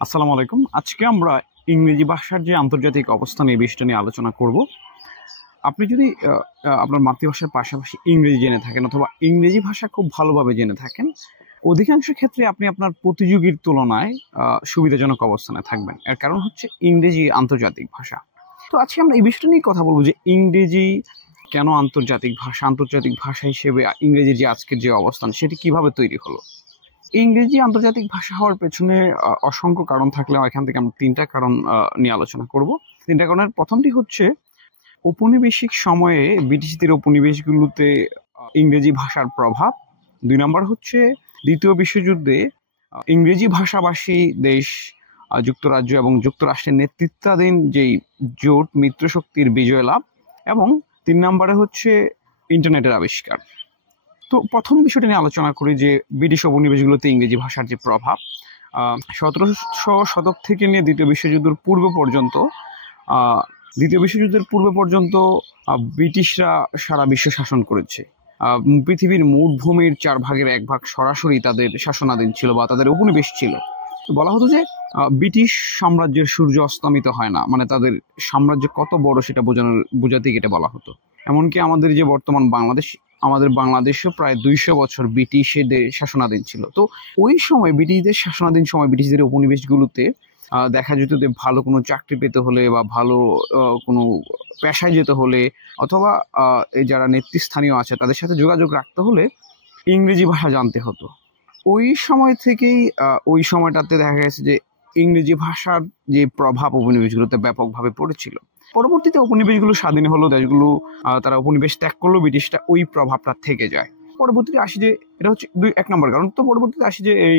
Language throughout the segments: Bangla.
আসসালামু আলাইকুম। আজকে আমরা ইংরেজি ভাষার যে আন্তর্জাতিক অবস্থান এই বিষয়টা নিয়ে আলোচনা করব। আপনি যদি আপনার মাতৃভাষার পাশাপাশি ইংরেজি জেনে থাকেন অথবা ইংরেজি ভাষা খুব ভালোভাবে জেনে থাকেন, অধিকাংশ ক্ষেত্রে আপনি আপনার প্রতিযোগীর তুলনায় সুবিধাজনক অবস্থানে থাকবেন। এর কারণ হচ্ছে ইংরেজি আন্তর্জাতিক ভাষা। তো আজকে আমরা এই বিষয়টা নিয়ে কথা বলবো যে ইংরেজি কেন আন্তর্জাতিক ভাষা, আন্তর্জাতিক ভাষা হিসেবে ইংরেজির যে আজকের যে অবস্থান সেটি কিভাবে তৈরি হলো। ইংরেজি আন্তর্জাতিক ভাষা হওয়ার পেছনে অসংখ্য কারণ থাকলেও এখান থেকে আমরা তিনটা কারণ নিয়ে আলোচনা করব। তিনটা কারণের প্রথমটি হচ্ছে ঔপনিবেশিক সময়ে ব্রিটিশদের উপনিবেশগুলোতে ইংরেজি ভাষার প্রভাব। 2 নম্বর হচ্ছে দ্বিতীয় বিশ্বযুদ্ধে ইংরেজি ভাষাভাষী দেশ যুক্তরাজ্য এবং যুক্তরাষ্ট্রের নেতৃত্বাধীন যেই জোট মিত্রশক্তির বিজয় লাভ, এবং 3 নম্বরে হচ্ছে ইন্টারনেটের আবিষ্কার। তো প্রথম বিষয়টি নিয়ে আলোচনা করি যে ব্রিটিশ উপনিবেশগুলোতে ইংরেজি ভাষার যে প্রভাব। 1700 শতক থেকে নিয়ে দ্বিতীয় বিশ্বযুদ্ধের পূর্ব পর্যন্ত ব্রিটিশরা সারা বিশ্ব শাসন করেছে। পৃথিবীর মোট ভূমির 4 ভাগের 1 ভাগ সরাসরি তাদের শাসনাধীন ছিল বা তাদের উপনিবেশ ছিল। বলা হতো যে ব্রিটিশ সাম্রাজ্যের সূর্য অস্তমিত হয় না, মানে তাদের সাম্রাজ্য কত বড় সেটা বোঝাতে এটা বলা হতো। এমনকি আমাদের যে বর্তমান আমাদের বাংলাদেশও প্রায় 200 বছর ব্রিটিশদের শাসনাধীন ছিল। তো ওই সময় ব্রিটিশদের শাসনাধীন সময় ব্রিটিশদের উপনিবেশগুলোতে দেখা যেত যে ভালো কোনো চাকরি পেতে হলে বা ভালো কোনো পেশায় যেতে হলে অথবা যারা নেতৃস্থানীয় আছে তাদের সাথে যোগাযোগ রাখতে হলে ইংরেজি ভাষা জানতে হতো। ওই সময় থেকেই ওই সময়টাতে দেখা গেছে যে ইংরেজি ভাষার যে প্রভাব উপনিবেশগুলোতে ব্যাপকভাবে পড়েছিল। পরবর্তীতে উপনিবেশগুলো স্বাধীন হলো, দেশগুলো তারা উপনিবেশ ত্যাগ করলো, ব্রিটিশটা ওই প্রভাবটা থেকে যায়। পরবর্তীতে আসি যে এটা হচ্ছে 1 নম্বর কারণ। তো পরবর্তীতে আসি যে এই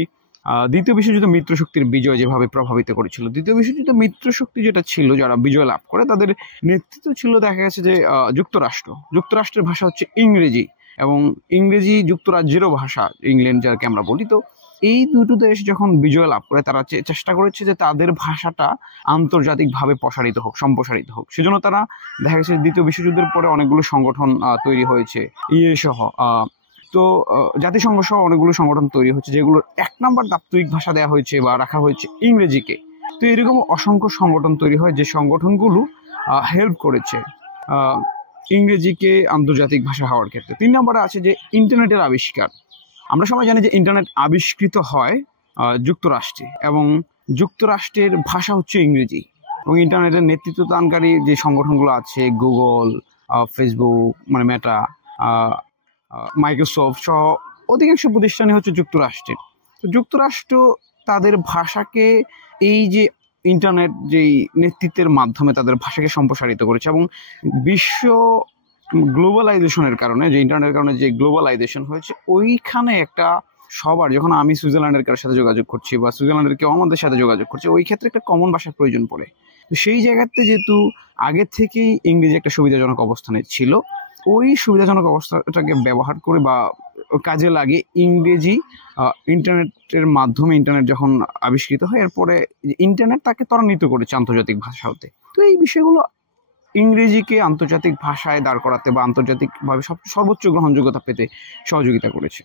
দ্বিতীয় বিশ্বযুদ্ধ মিত্রশক্তির বিজয় যেভাবে প্রভাবিত করেছিল। দ্বিতীয় বিশ্বযুদ্ধ মিত্রশক্তি যেটা ছিল, যারা বিজয় লাভ করে তাদের নেতৃত্ব ছিল দেখা গেছে যে যুক্তরাষ্ট্রের ভাষা হচ্ছে ইংরেজি, এবং ইংরেজি যুক্তরাজ্যেরও ভাষা, ইংল্যান্ড যাকে আমরা বলি। তো এই দুটো দেশ যখন বিজয় লাভ করে তারা চেষ্টা করেছে যে তাদের ভাষাটা আন্তর্জাতিকভাবে সম্প্রসারিত হোক। সেজন্য তারা দেখা গেছে দ্বিতীয় বিশ্বযুদ্ধের পরে অনেকগুলো সংগঠন তৈরি হয়েছে, সহ তো জাতিসংঘ সহ অনেকগুলো সংগঠন তৈরি হচ্ছে, যেগুলোর 1 নম্বর দাপ্তরিক ভাষা দেওয়া হয়েছে বা রাখা হয়েছে ইংরেজিকে। তো এরকম অসংখ্য সংগঠন তৈরি হয় যে সংগঠনগুলো হেল্প করেছে ইংরেজিকে আন্তর্জাতিক ভাষা হওয়ার ক্ষেত্রে। 3 নম্বরে আছে যে ইন্টারনেটের আবিষ্কার। আমরা সবাই জানি যে ইন্টারনেট আবিষ্কৃত হয় যুক্তরাষ্ট্রে, এবং যুক্তরাষ্ট্রের ভাষা হচ্ছে ইংরেজি। এবং ইন্টারনেটের নেতৃত্বদানকারী যে সংগঠনগুলো আছে, গুগল, ফেসবুক মানে মেটা, মাইক্রোসফট সহ অধিকাংশ প্রতিষ্ঠানই হচ্ছে যুক্তরাষ্ট্রের। তো যুক্তরাষ্ট্র তাদের ভাষাকে এই যে ইন্টারনেট যেই নেতৃত্বের মাধ্যমে তাদের ভাষাকে সম্প্রসারিত করেছে, এবং বিশ্ব গ্লোবালাইজেশনের কারণে, যে ইন্টারনেটের কারণে যে গ্লোবালাইজেশন হয়েছে, ওইখানে একটা সবার, যখন আমি সুইজারল্যান্ডের কারোর সাথে যোগাযোগ করছি বা সুইজারল্যান্ডের কেউ আমাদের সাথে যোগাযোগ করছে, ওই ক্ষেত্রে একটা কমন ভাষার প্রয়োজন পড়ে। তো সেই জায়গাতে যেহেতু আগে থেকেই ইংরেজি একটা সুবিধাজনক অবস্থানে ছিল, ওই সুবিধাজনক অবস্থাটাকে ব্যবহার করে বা কাজে লাগে ইংরেজি ইন্টারনেটের মাধ্যমে, ইন্টারনেট যখন আবিষ্কৃত হয় এরপরে ইন্টারনেট তাকে ত্বরান্বিত করেছে আন্তর্জাতিক ভাষা হতে। তো এই বিষয়গুলো ইংরেজিকে আন্তর্জাতিক ভাষায় দাঁড় করাতে বা আন্তর্জাতিকভাবে সর্বোচ্চ গ্রহণযোগ্যতা পেতে সহযোগিতা করেছে।